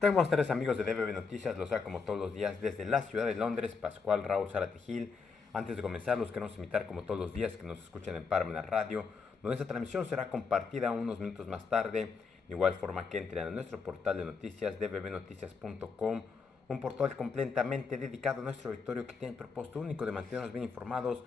Tan buenas tardes amigos de DBB Noticias, los da como todos los días desde la ciudad de Londres, Pascual Raúl Saratijil. Antes de comenzar, los queremos invitar como todos los días que nos escuchen en Parmenas Radio, donde esta transmisión será compartida unos minutos más tarde. De igual forma que entren a nuestro portal de noticias, dbbnoticias.com, un portal completamente dedicado a nuestro auditorio que tiene el propósito único de mantenernos bien informados.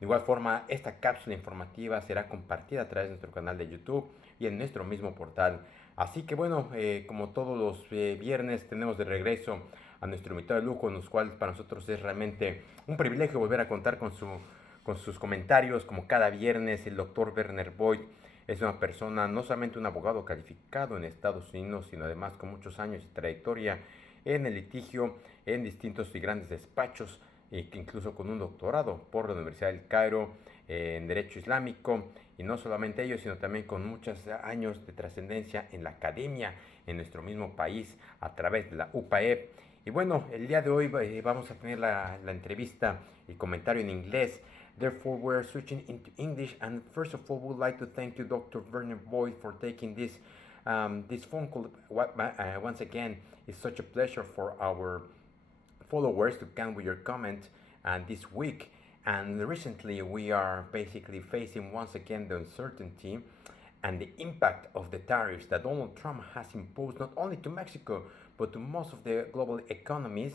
De igual forma, esta cápsula informativa será compartida a través de nuestro canal de YouTube y en nuestro mismo portal. Así que bueno, como todos los viernes tenemos de regreso a nuestro invitado de lujo, en los cuales para nosotros es realmente un privilegio volver a contar con sus comentarios, como cada viernes. El doctor Werner Voigt es una persona, no solamente un abogado calificado en Estados Unidos, sino además con muchos años de trayectoria en el litigio, en distintos y grandes despachos, incluso con un doctorado por la Universidad del Cairo en Derecho Islámico, y no solamente ello, sino también con muchos años de trascendencia en la academia en nuestro mismo país a través de la UPAEP. Y bueno, el día de hoy vamos a tener la entrevista y comentario en inglés. Therefore, we're switching into English. And first of all, we'd like to thank you, Dr. Werner Voigt, for taking this phone call. Once again, it's such a pleasure for our followers to come with your comment this week. And recently, we are basically facing once again the uncertainty and the impact of the tariffs that Donald Trump has imposed not only to Mexico but to most of the global economies,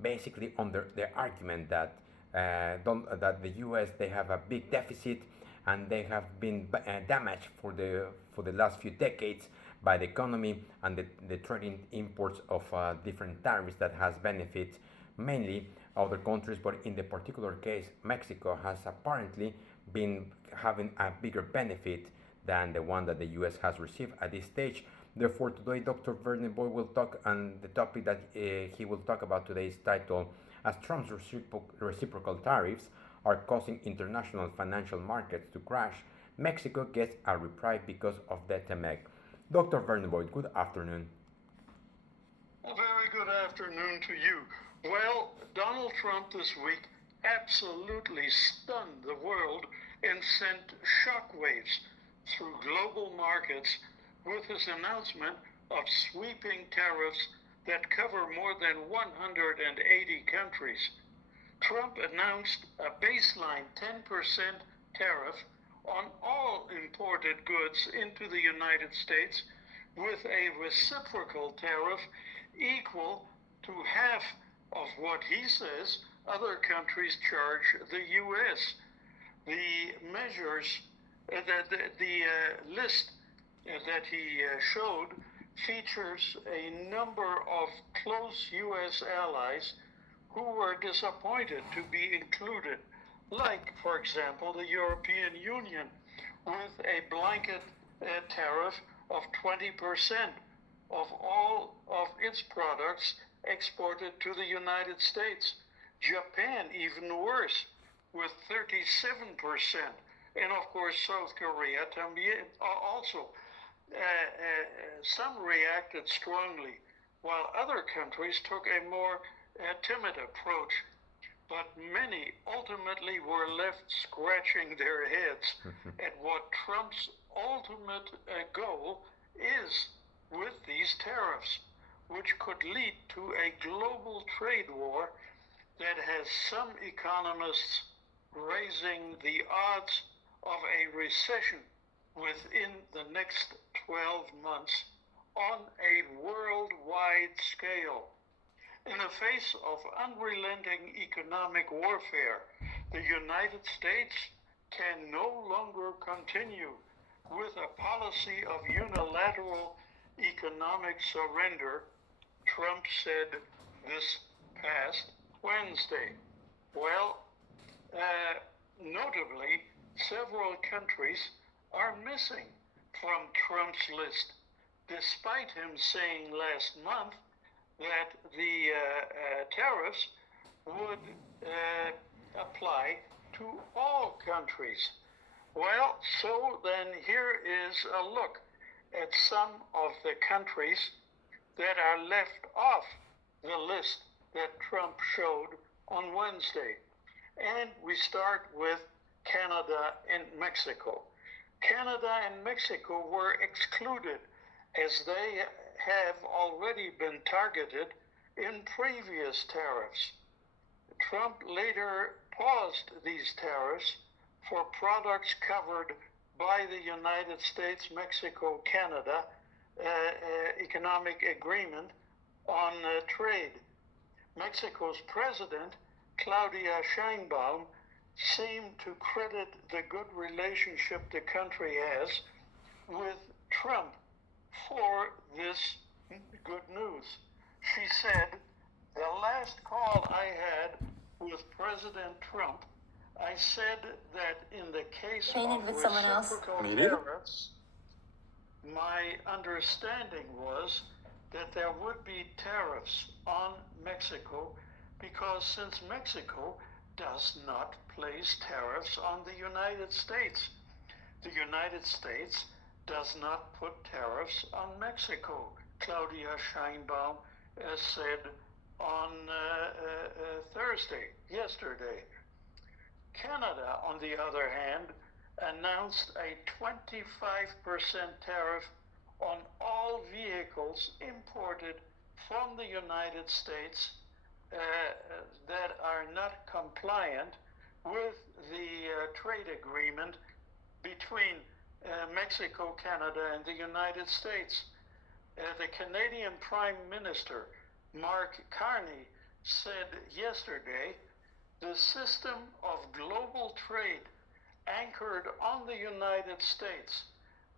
basically under the argument that that the U.S. they have a big deficit and they have been damaged for the last few decades by the economy and the trading imports of different tariffs that has benefit mainly other countries, but in the particular case, Mexico has apparently been having a bigger benefit than the one that the U.S. has received at this stage. Therefore, today, Dr. Werner Voigt will talk on the topic that he will talk about today's title, as Trump's reciprocal tariffs are causing international financial markets to crash. Mexico gets a reprieve because of the T-MEC. Dr. Werner Voigt, good afternoon. A very good afternoon to you. Well, Donald Trump this week absolutely stunned the world and sent shockwaves through global markets with his announcement of sweeping tariffs that cover more than 180 countries. Trump announced a baseline 10% tariff on all imported goods into the United States, with a reciprocal tariff equal to half of what he says other countries charge the U.S. The measures, the list that he showed features a number of close U.S. allies who were disappointed to be included, like, for example, the European Union, with a blanket tariff of 20% of all of its products exported to the United States. Japan, even worse, with 37%. And of course, South Korea also. Some reacted strongly, while other countries took a more timid approach. But many ultimately were left scratching their heads at what Trump's ultimate goal is with these tariffs, which could lead to a global trade war that has some economists raising the odds of a recession within the next 12 months on a worldwide scale. In the face of unrelenting economic warfare, the United States can no longer continue with a policy of unilateral economic surrender, Trump said this past Wednesday. Well, notably, several countries are missing from Trump's list, despite him saying last month that the tariffs would apply to all countries. Well, so then here is a look at some of the countries that are left off the list that Trump showed on Wednesday. And we start with Canada and Mexico. Canada and Mexico were excluded as they have already been targeted in previous tariffs. Trump later paused these tariffs for products covered by the United States, Mexico, Canada economic agreement on trade. Mexico's president, Claudia Sheinbaum, seemed to credit the good relationship the country has with Trump for this good news. She said, "The last call I had with President Trump, I said that in the case of reciprocal tariffs, my understanding was that there would be tariffs on Mexico because since Mexico does not place tariffs on the United States, the United States does not put tariffs on Mexico," Claudia Sheinbaum said on yesterday. Canada, on the other hand, announced a 25% tariff on all vehicles imported from the United States that are not compliant with the trade agreement between Mexico, Canada, and the United States. The Canadian Prime Minister, Mark Carney, said yesterday, "The system of global trade anchored on the United States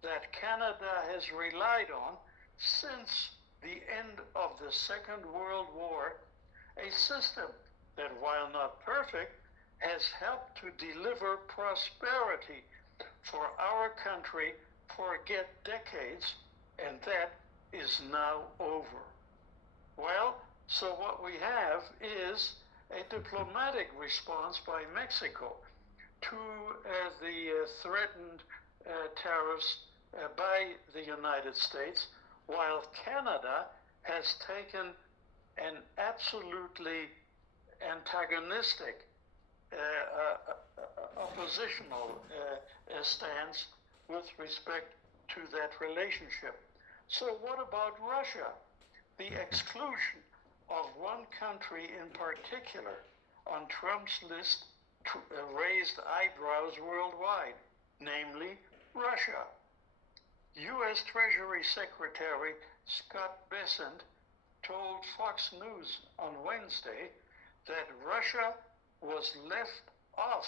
that Canada has relied on since the end of the Second World War, a system that, while not perfect, has helped to deliver prosperity for our country for decades, and that is now over." Well, so what we have is a diplomatic response by Mexico to the threatened tariffs by the United States, while Canada has taken an absolutely antagonistic, oppositional stance with respect to that relationship. So what about Russia? The exclusion of one country in particular on Trump's list raised eyebrows worldwide, namely Russia. U.S. Treasury Secretary Scott Bessent told Fox News on Wednesday that Russia was left off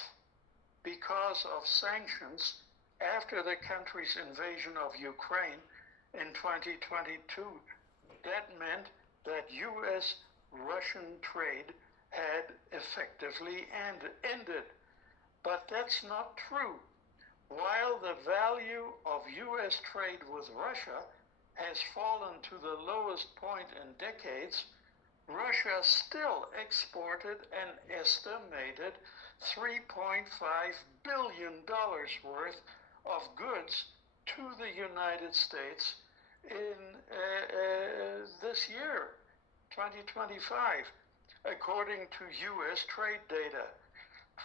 because of sanctions after the country's invasion of Ukraine in 2022. That meant that U.S.-Russian trade had effectively ended. But that's not true. While the value of U.S. trade with Russia has fallen to the lowest point in decades, Russia still exported an estimated $3.5 billion worth of goods to the United States in this year, 2025, according to U.S. trade data.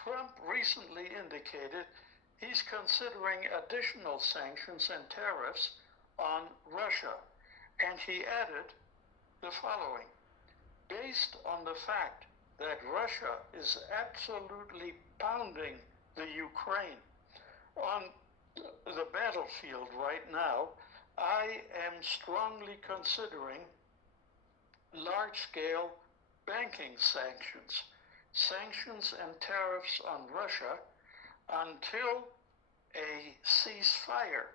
Trump recently indicated he's considering additional sanctions and tariffs on Russia, and he added the following: "Based on the fact that Russia is absolutely pounding the Ukraine on the battlefield right now, I am strongly considering large-scale banking sanctions and tariffs on Russia until a ceasefire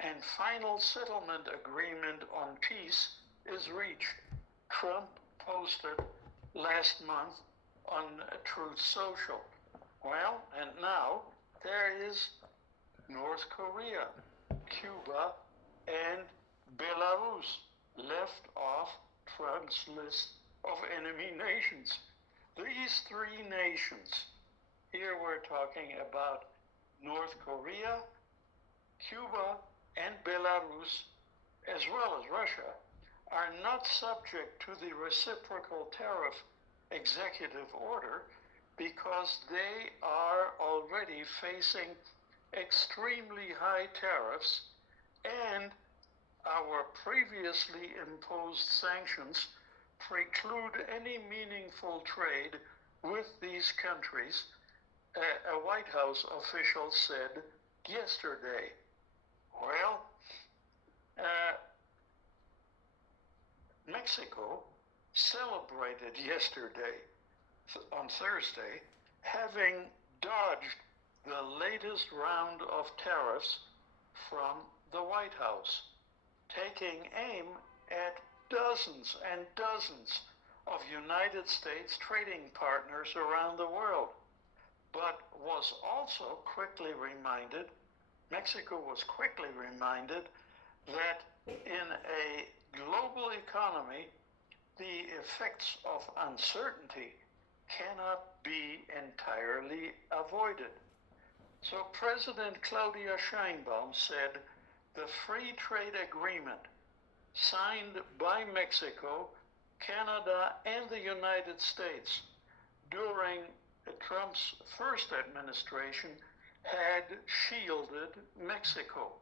and final settlement agreement on peace is reached," Trump posted last month on Truth Social. Well, and now there is North Korea, Cuba, and Belarus left off Trump's list of enemy nations. These three nations, here we're talking about North Korea, Cuba, and Belarus, as well as Russia, are not subject to the reciprocal tariff executive order because they are already facing extremely high tariffs and our previously imposed sanctions preclude any meaningful trade with these countries, a White House official said yesterday. Well, Mexico celebrated yesterday, on Thursday, having dodged the latest round of tariffs from the White House, taking aim at dozens and dozens of United States trading partners around the world, but was also quickly reminded, Mexico was quickly reminded that in a global economy, the effects of uncertainty cannot be entirely avoided. So President Claudia Sheinbaum said the free trade agreement signed by Mexico, Canada, and the United States during Trump's first administration had shielded Mexico.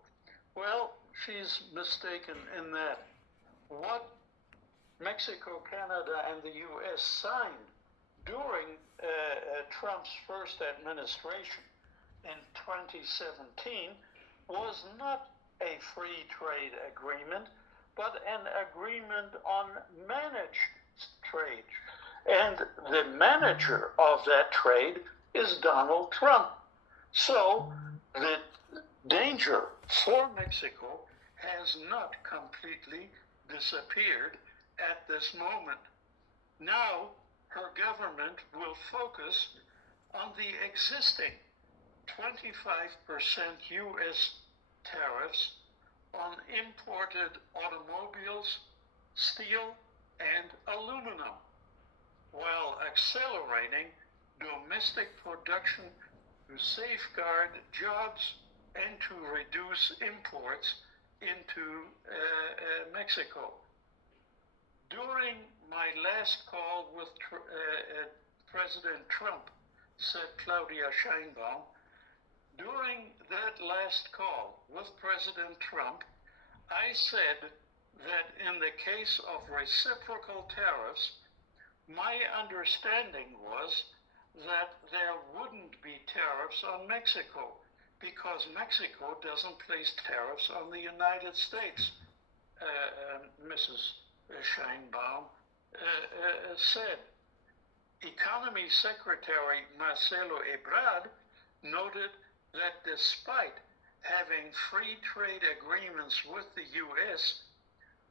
Well, she's mistaken in that. What Mexico, Canada, and the U.S. signed during Trump's first administration in 2017 was not a free trade agreement, but an agreement on managed trade. And the manager of that trade is Donald Trump. So the danger for Mexico has not completely disappeared at this moment. Now, her government will focus on the existing 25% U.S. tariffs on imported automobiles, steel, and aluminum, while accelerating domestic production to safeguard jobs and to reduce imports into Mexico. During my last call with President Trump, said Claudia Sheinbaum, during that last call with President Trump, I said that in the case of reciprocal tariffs, my understanding was that there wouldn't be tariffs on Mexico because Mexico doesn't place tariffs on the United States, Mrs. Sheinbaum said. Economy Secretary Marcelo Ebrard noted that despite having free trade agreements with the U.S.,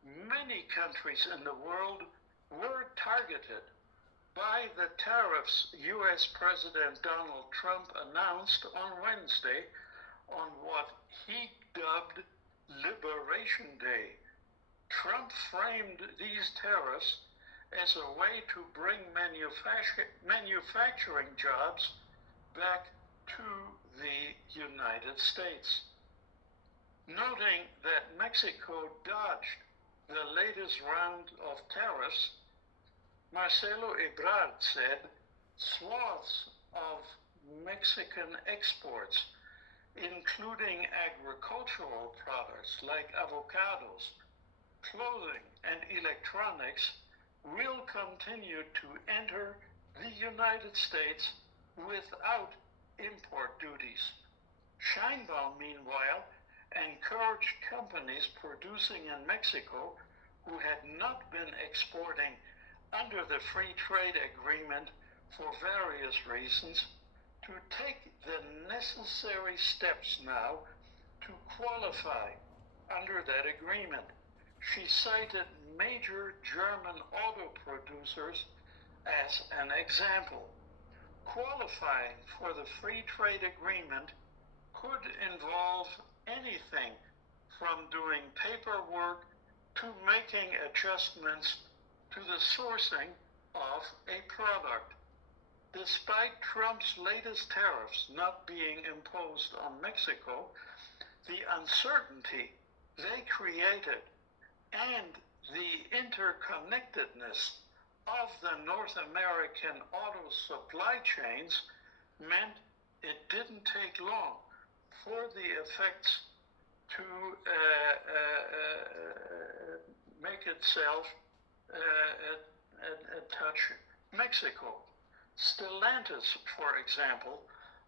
many countries in the world were targeted by the tariffs U.S. President Donald Trump announced on Wednesday on what he dubbed Liberation Day. Trump framed these tariffs as a way to bring manufacturing jobs back to the United States. Noting that Mexico dodged the latest round of tariffs, Marcelo Ebrard said swaths of Mexican exports, including agricultural products like avocados, clothing, and electronics, will continue to enter the United States without import duties. Sheinbaum, meanwhile, encouraged companies producing in Mexico who had not been exporting under the free trade agreement for various reasons to take the necessary steps now to qualify under that agreement. She cited major German auto producers as an example. Qualifying for the free trade agreement could involve anything from doing paperwork to making adjustments to the sourcing of a product. Despite Trump's latest tariffs not being imposed on Mexico, the uncertainty they created and the interconnectedness of the North American auto supply chains meant it didn't take long for the effects to make itself touch Mexico. Stellantis, for example,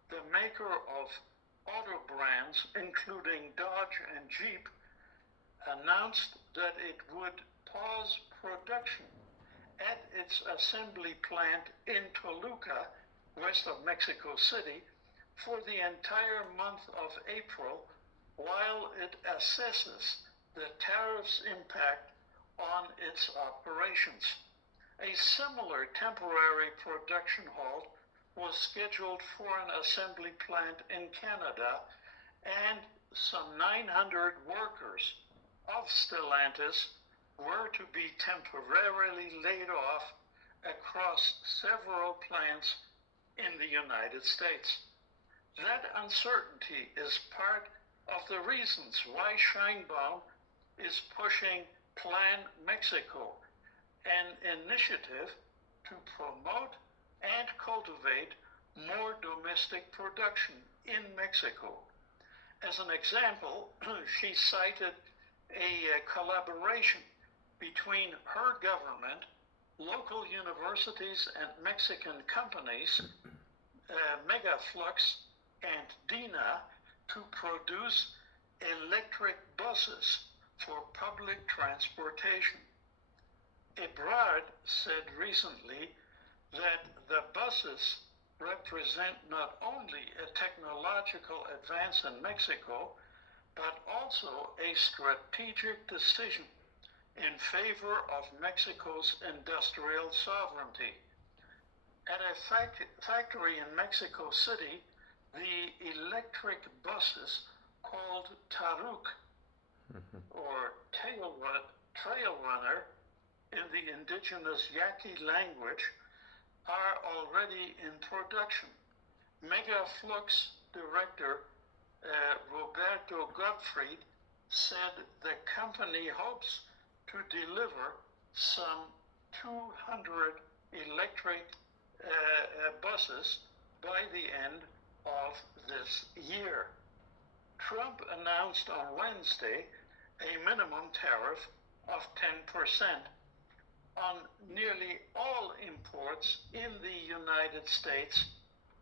the maker of auto brands including Dodge and Jeep, announced that it would pause production at its assembly plant in Toluca, west of Mexico City, for the entire month of April while it assesses the tariffs' impact on its operations. A similar temporary production halt was scheduled for an assembly plant in Canada, and some 900 workers of Stellantis were to be temporarily laid off across several plants in the United States. That uncertainty is part of the reasons why Scheinbaum is pushing Plan Mexico, an initiative to promote and cultivate more domestic production in Mexico. As an example, she cited a collaboration between her government, local universities, and Mexican companies, Megaflux and DINA, to produce electric buses for public transportation. Ebrard said recently that the buses represent not only a technological advance in Mexico, but also a strategic decision in favor of Mexico's industrial sovereignty. At a factory in Mexico City, the electric buses called Taruk, or trail runner in the indigenous Yaqui language, are already in production. Megaflux director Roberto Gottfried said the company hopes to deliver some 200 electric buses by the end of this year. Trump announced on Wednesday a minimum tariff of 10% on nearly all imports in the United States,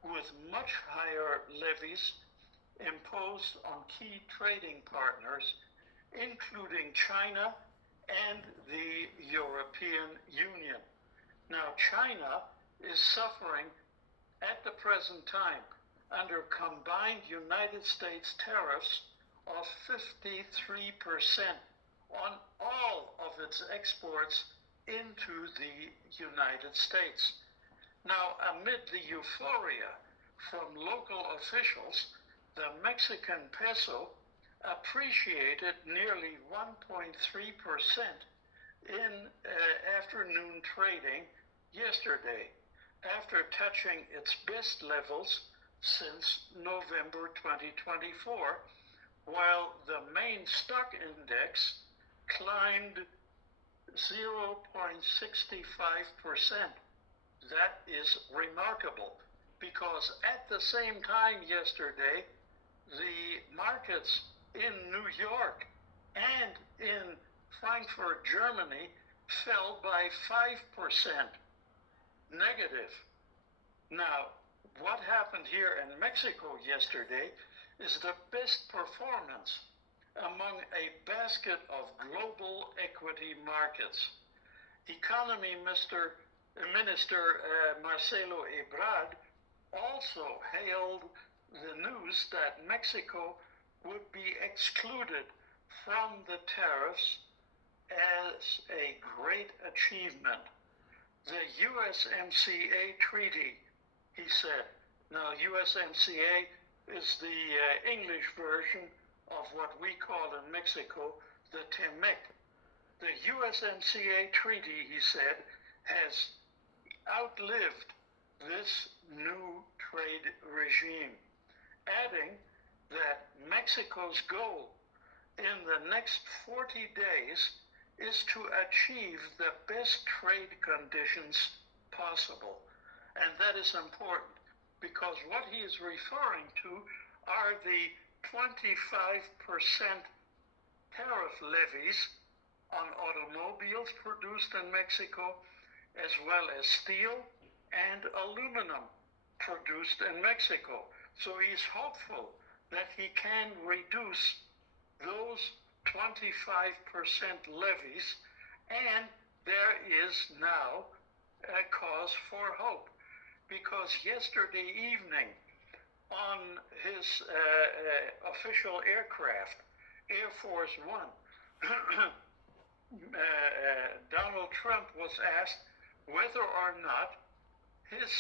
with much higher levies imposed on key trading partners, including China and the European Union. Now, China is suffering at the present time under combined United States tariffs of 53% on all of its exports into the United States. Now, amid the euphoria from local officials, the Mexican peso appreciated nearly 1.3% in afternoon trading yesterday, after touching its best levels since November 2024, while the main stock index climbed 0.65%. That is remarkable, because at the same time yesterday, the markets in New York and in Frankfurt, Germany, fell by 5% negative. Now, what happened here in Mexico yesterday is the best performance among a basket of global equity markets. Economy Minister Marcelo Ebrard also hailed the news that Mexico would be excluded from the tariffs as a great achievement. The USMCA treaty, he said. Now, USMCA is the English version of what we call in Mexico the T-MEC. The USMCA treaty, he said, has outlived this new trade regime, adding that Mexico's goal in the next 40 days is to achieve the best trade conditions possible. And that is important, because what he is referring to are the 25% tariff levies on automobiles produced in Mexico, as well as steel and aluminum produced in Mexico. So he's hopeful that he can reduce those 25% levies, and there is now a cause for hope, because yesterday evening on his official aircraft, Air Force One, Donald Trump was asked whether or not his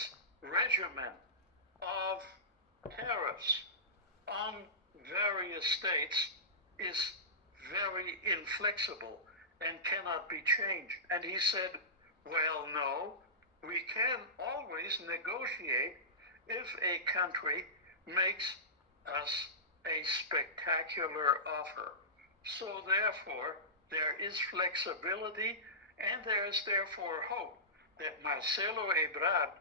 regimen of tariffs on various states is very inflexible and cannot be changed. And he said, well, no, we can always negotiate if a country makes us a spectacular offer. So therefore, there is flexibility, and there is therefore hope that Marcelo Ebrard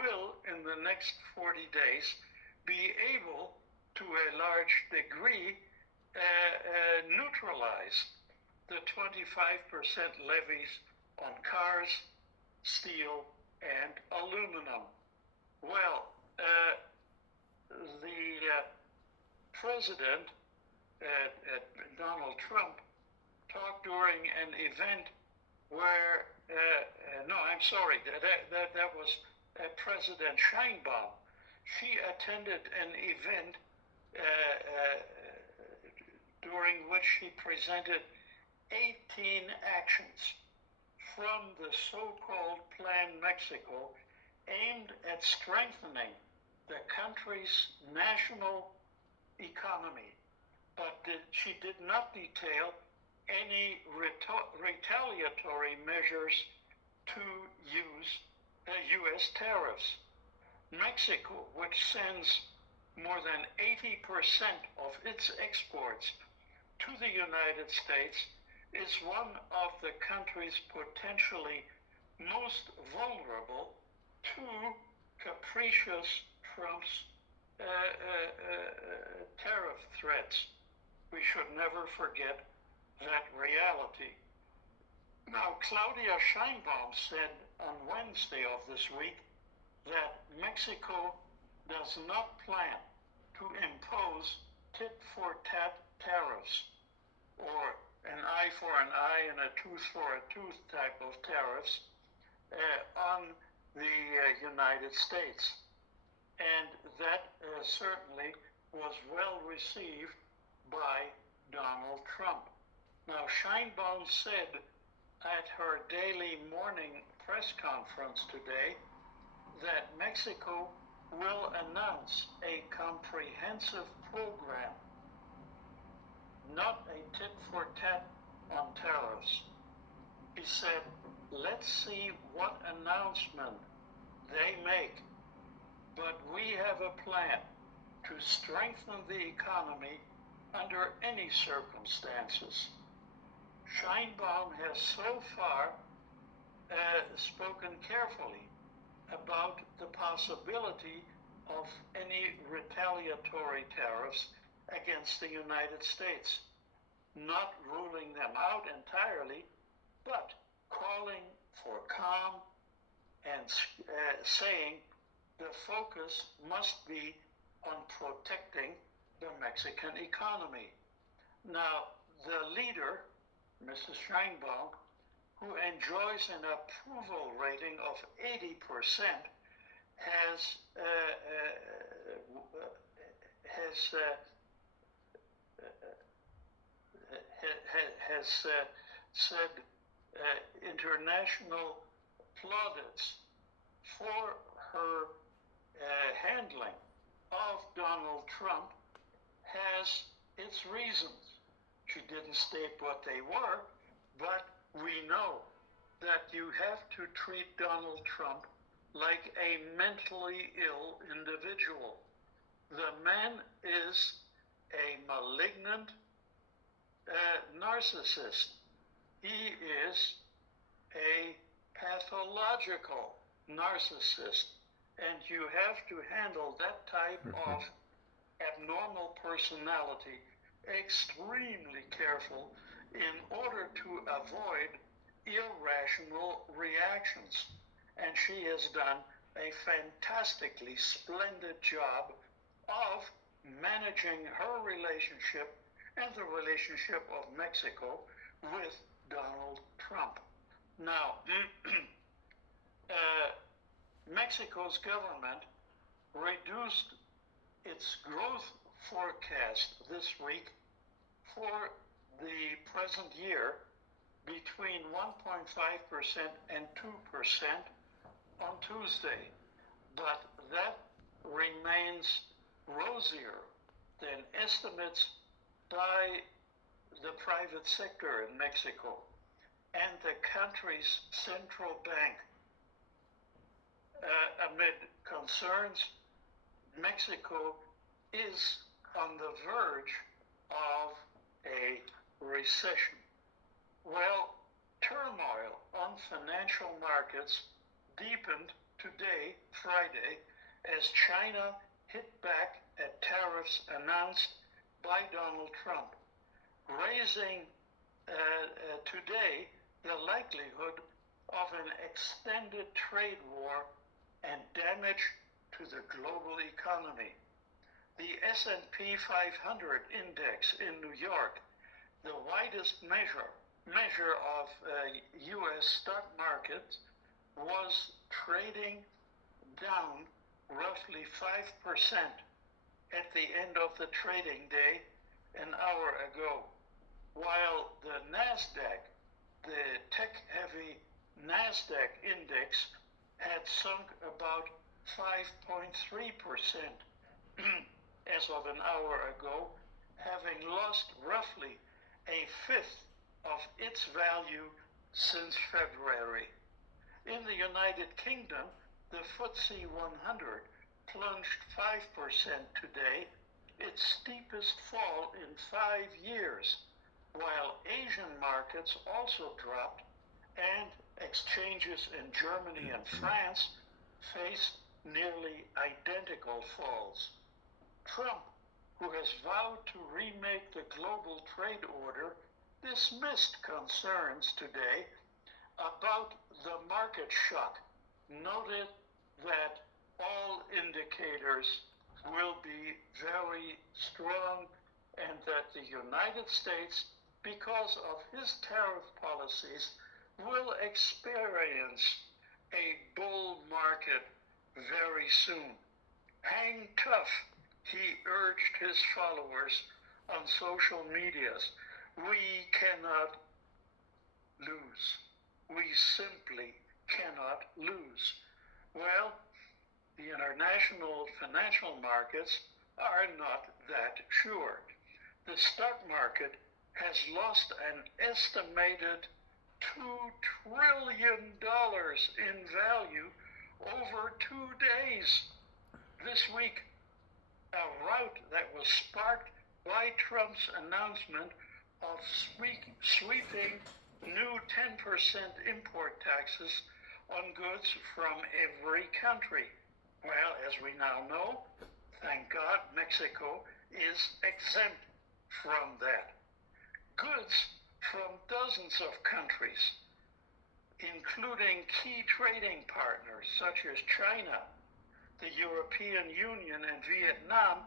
will, in the next 40 days, be able to a large degree neutralize the 25% levies on cars, steel, and aluminum. Well, the president, Donald Trump, talked during an event where, no, I'm sorry, that was President Sheinbaum. She attended an event during which she presented 18 actions from the so-called Plan Mexico aimed at strengthening the country's national economy. But she did not detail any retaliatory measures to use U.S. tariffs. Mexico, which sends more than 80% of its exports to the United States, is one of the countries potentially most vulnerable to capricious Trump's tariff threats. We should never forget that reality. Now, Claudia Sheinbaum said on Wednesday of this week that Mexico does not plan to impose tit-for-tat tariffs, or an eye for an eye and a tooth for a tooth type of tariffs on the United States. And that certainly was well received by Donald Trump. Now, Sheinbaum said at her daily morning press conference today that Mexico will announce a comprehensive program, not a tit-for-tat on tariffs. He said, let's see what announcement they make, but we have a plan to strengthen the economy under any circumstances. Sheinbaum has so far spoken carefully about the possibility of any retaliatory tariffs against the United States, not ruling them out entirely, but calling for calm and saying the focus must be on protecting the Mexican economy. Now, the leader, Mrs. Sheinbaum, who enjoys an approval rating of 80%, has said international plaudits for her handling of Donald Trump has its reasons. She didn't state what they were, but we know that you have to treat Donald Trump like a mentally ill individual. The man is a malignant narcissist. He is a pathological narcissist, and you have to handle that type of abnormal personality, extremely careful in order to avoid irrational reactions. And she has done a fantastically splendid job of managing her relationship and the relationship of Mexico with Donald Trump. Now, Mexico's government reduced its growth forecast this week for the present year between 1.5% and 2% on Tuesday, but that remains rosier than estimates by the private sector in Mexico and the country's central bank. Amid concerns, Mexico is on the verge of a recession. Well, turmoil on financial markets deepened today, Friday, as China hit back at tariffs announced by Donald Trump, raising today the likelihood of an extended trade war and damage to the global economy. The S&P 500 index in New York, the widest measure of U.S. stock market, was trading down roughly 5% at the end of the trading day an hour ago, while the NASDAQ, the tech-heavy NASDAQ index, had sunk about 5.3% as of an hour ago, having lost roughly a fifth of its value since February. In the United Kingdom, the FTSE 100 plunged 5% today, its steepest fall in 5 years, while Asian markets also dropped and exchanges in Germany and France faced nearly identical falls. Trump, who has vowed to remake the global trade order, dismissed concerns today about the market shock, noted that all indicators will be very strong and that the United States, because of his tariff policies, will experience a bull market very soon. Hang tough, he urged his followers on social medias. We cannot lose. We simply cannot lose. Well, the international financial markets are not that sure. The stock market has lost an estimated $2 trillion in value over 2 days this week, a rout that was sparked by Trump's announcement of sweeping new 10% import taxes on goods from every country. Well, as we now know, thank God, Mexico is exempt from that. Goods from dozens of countries, including key trading partners such as China, the European Union, and Vietnam,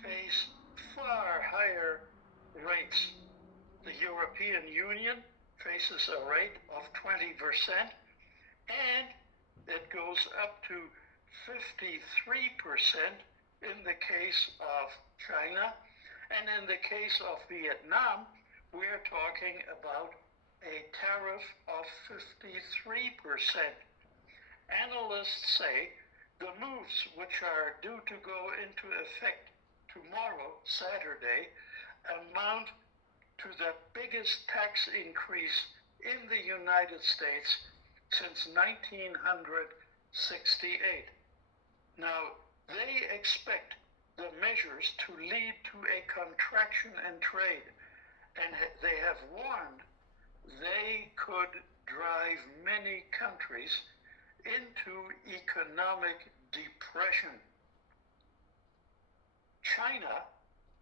face far higher rates. The European Union faces a rate of 20%, and it goes up to 53% in the case of China, and in the case of Vietnam, we're talking about a tariff of 53%. Analysts say the moves, which are due to go into effect tomorrow, Saturday, amount to the biggest tax increase in the United States since 1968. Now, they expect the measures to lead to a contraction in trade, and they have warned they could drive many countries into economic depression. China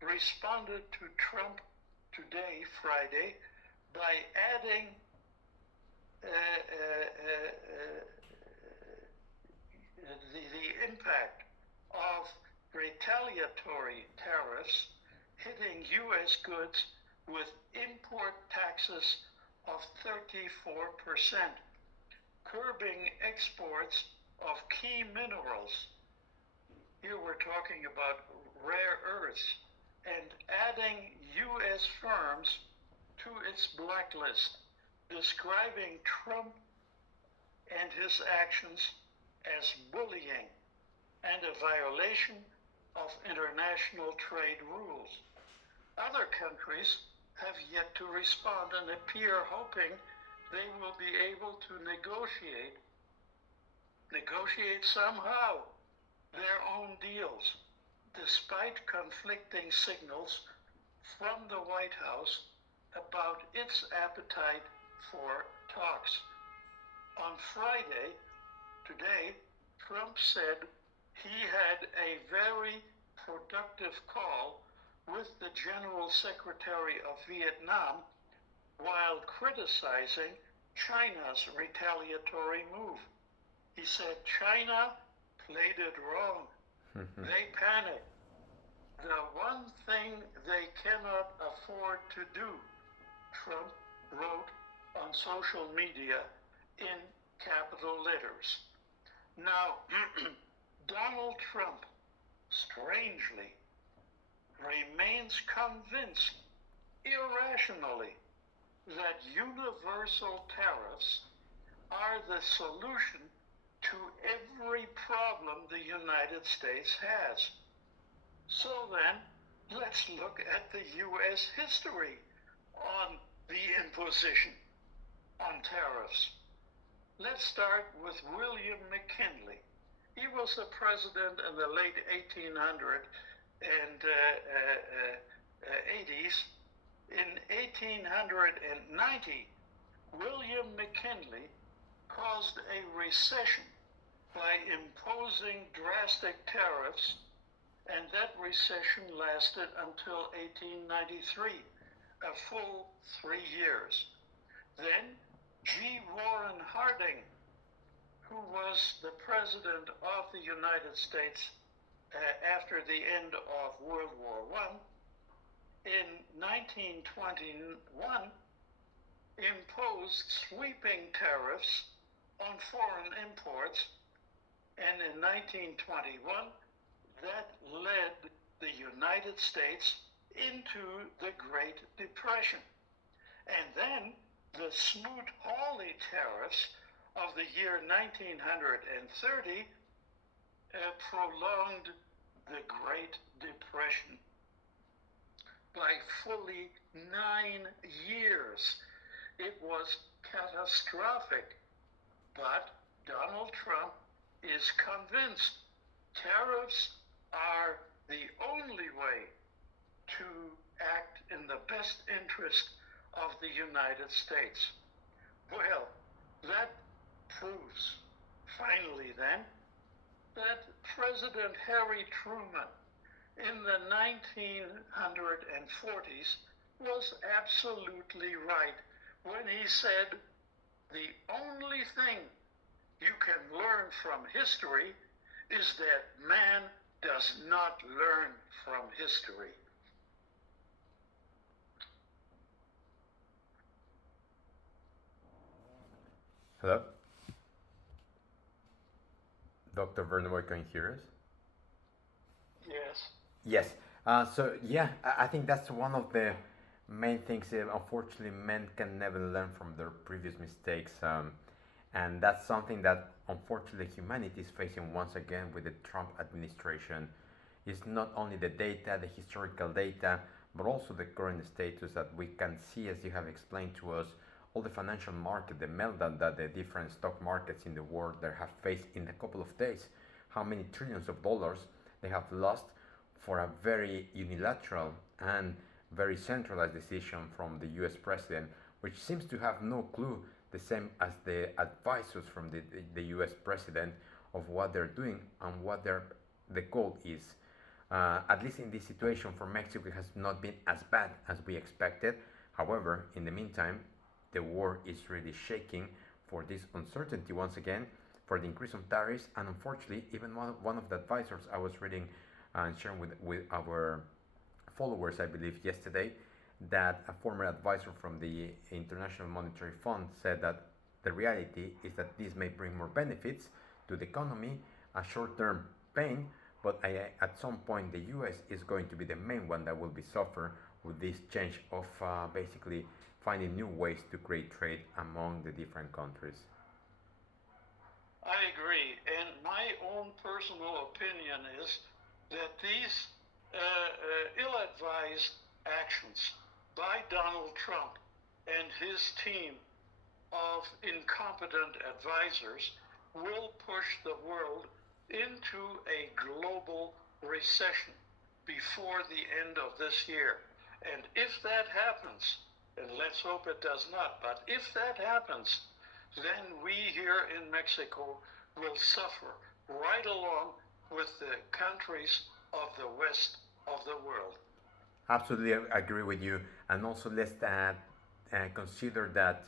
responded to Trump today, Friday, by adding the impact of retaliatory tariffs hitting U.S. goods with import taxes of 34%, curbing exports of key minerals. Here we're talking about rare earths, and adding U.S. firms to its blacklist, describing Trump and his actions as bullying and a violation of international trade rules. Other countries have yet to respond and appear hoping they will be able to negotiate somehow their own deals, despite conflicting signals from the White House about its appetite for talks. On Friday, today, Trump said he had a very productive call with the General Secretary of Vietnam while criticizing China's retaliatory move. He said China played it wrong. They panicked. The one thing they cannot afford to do, Trump wrote on social media in capital letters. Now, Donald Trump, strangely, remains convinced irrationally that universal tariffs are the solution to every problem the United States has. So then, let's look at the U.S. history on the imposition on tariffs. Let's start with William McKinley. He was the president in the late 1880s. In 1890, William McKinley caused a recession by imposing drastic tariffs, and that recession lasted until 1893, a full 3 years. Then G. Warren Harding, who was the president of the United States after the end of World War I, in 1921 imposed sweeping tariffs on foreign imports, and in 1921 that led the United States into the Great Depression. And then the Smoot-Hawley tariffs of the year 1930 prolonged the Great Depression by fully 9 years. It was catastrophic, but Donald Trump is convinced tariffs are the only way to act in the best interest of the United States. Well, that proves, finally then, that President Harry Truman in the 1940s was absolutely right when he said, the only thing you can learn from history is that man does not learn from history. Hello? Dr. Werner Voigt, can you hear us? Yes. Yes. I think that's one of the main things. Unfortunately, men can never learn from their previous mistakes, and that's something that unfortunately humanity is facing once again with the Trump administration. It's not only the data, the historical data, but also the current status that we can see, as you have explained to us, all the financial market, the meltdown that the different stock markets in the world there have faced in a couple of days, how many trillions of dollars they have lost for a very unilateral and very centralized decision from the US president, which seems to have no clue, the same as the advisors from the US president, of what they're doing and what the goal is. At least in this situation for Mexico, it has not been as bad as we expected. However, in the meantime, the war is really shaking for this uncertainty once again, for the increase of tariffs, and unfortunately, even one of the advisors I was reading and sharing with our followers, I believe, yesterday, that a former advisor from the International Monetary Fund said that the reality is that this may bring more benefits to the economy, a short-term pain, but at some point the US is going to be the main one that will be suffer with this change of basically finding new ways to create trade among the different countries. I agree, and my own personal opinion is that these ill-advised actions by Donald Trump and his team of incompetent advisors will push the world into a global recession before the end of this year. And if that happens, and let's hope it does not, but if that happens, then we here in Mexico will suffer right along with the countries of the west of the world. Absolutely agree with you. And also let's consider that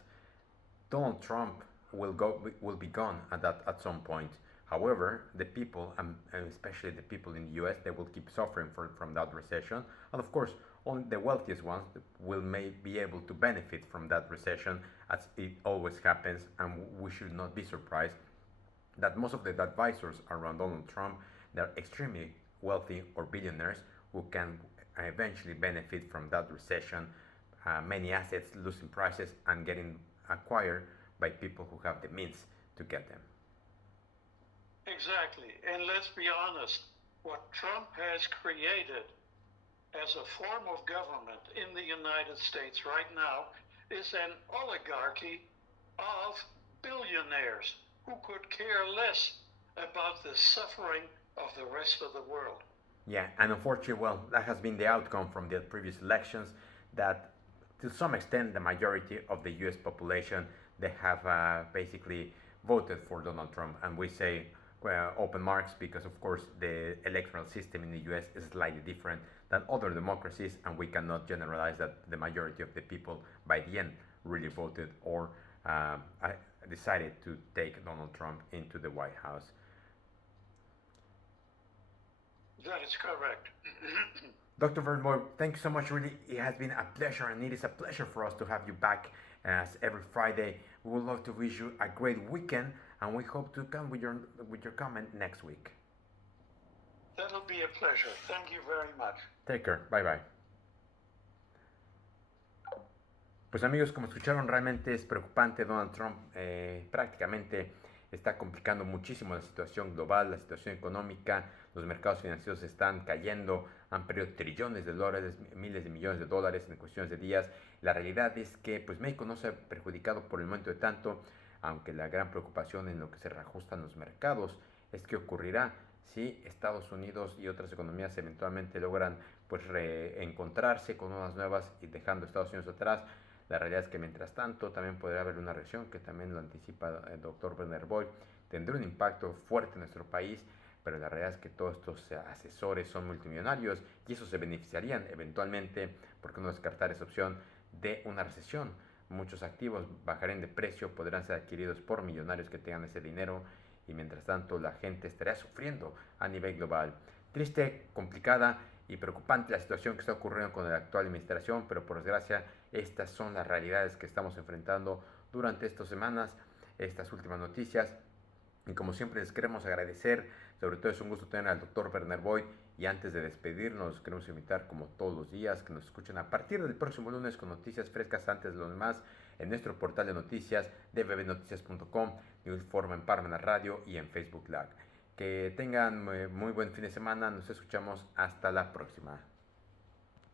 Donald Trump will be gone at some point. However, the people, and especially the people in the U.S., they will keep suffering from that recession. And of course, only the wealthiest ones may be able to benefit from that recession, as it always happens. And we should not be surprised that most of the advisors around Donald Trump, they're extremely wealthy or billionaires who can eventually benefit from that recession. Many assets losing prices and getting acquired by people who have the means to get them. Exactly. And let's be honest, what Trump has created as a form of government in the United States right now is an oligarchy of billionaires who could care less about the suffering of the rest of the world. Yeah, and unfortunately, well, that has been the outcome from the previous elections, that to some extent the majority of the US population, they have basically voted for Donald Trump. And we say open marks because of course the electoral system in the US is slightly different than other democracies, and we cannot generalize that the majority of the people by the end really voted or decided to take Donald Trump into the White House. That is correct. Dr. Werner Voigt, thank you so much. Really, it has been a pleasure, and it is a pleasure for us to have you back as every Friday. We would love to wish you a great weekend, and we hope to come with your comment next week. That'll be a pleasure. Thank you very much. Take care. Bye bye. Pues amigos, como escucharon, realmente es preocupante. Donald Trump prácticamente está complicando muchísimo la situación global, la situación económica. Los mercados financieros están cayendo, han perdido trillones de dólares, miles de millones de dólares en cuestiones de días. La realidad es que pues México no se ha perjudicado por el momento de tanto, aunque la gran preocupación en lo que se reajustan los mercados es qué ocurrirá si Estados Unidos y otras economías eventualmente logran pues reencontrarse con unas nuevas y dejando a Estados Unidos atrás. La realidad es que mientras tanto también podría haber una recesión, que también lo anticipa el doctor Werner Voigt. Tendrá un impacto fuerte en nuestro país, pero la realidad es que todos estos asesores son multimillonarios y esos se beneficiarían eventualmente, ¿por qué no descartar esa opción de una recesión? Muchos activos bajarían de precio, podrán ser adquiridos por millonarios que tengan ese dinero, y mientras tanto la gente estaría sufriendo a nivel global. Triste, complicada y preocupante la situación que está ocurriendo con la actual administración, pero por desgracia estas son las realidades que estamos enfrentando durante estas semanas, estas últimas noticias. Y como siempre les queremos agradecer, sobre todo es un gusto tener al doctor Werner Voigt, y antes de despedirnos queremos invitar como todos los días que nos escuchen a partir del próximo lunes con noticias frescas antes de los demás en nuestro portal de noticias de bbnoticias.com, de forma en Parmenas Radio y en Facebook Live. Que tengan muy buen fin de semana, nos escuchamos hasta la próxima.